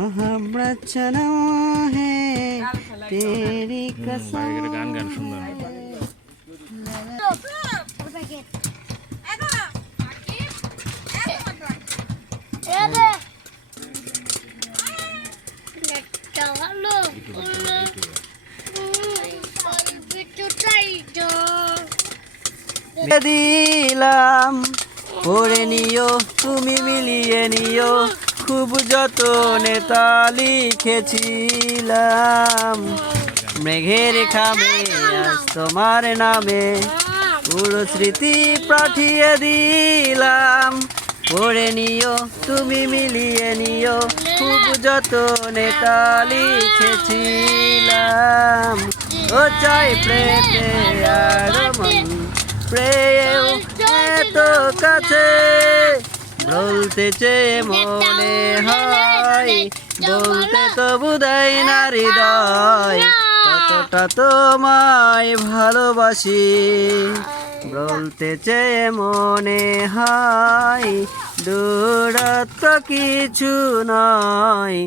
আমরা চনা হে তেরি কসম বাইরে গান গান সুন্দর দিলাম পড়ে নিও তুমি মিলিয়ে নিও খুব যতনে তা লিখেছিলাম মেঘের খামে তোমার নামে পুরো স্মৃতি পাঠিয়ে দিলাম। পড়ে নিও, তুমি মিলিয়ে নিও, খুব যতনে তা লিখেছিলাম ও চাই প্রেতে আর মন, প্রেম এত কাছে। বলতে চেয়ে মনে হয় বলতে তো বুদাই না হৃদয় কতটা তোমায় ভালোবাসি বলতে চেয়ে মনে হয় দূরত্ব কিছু নয়।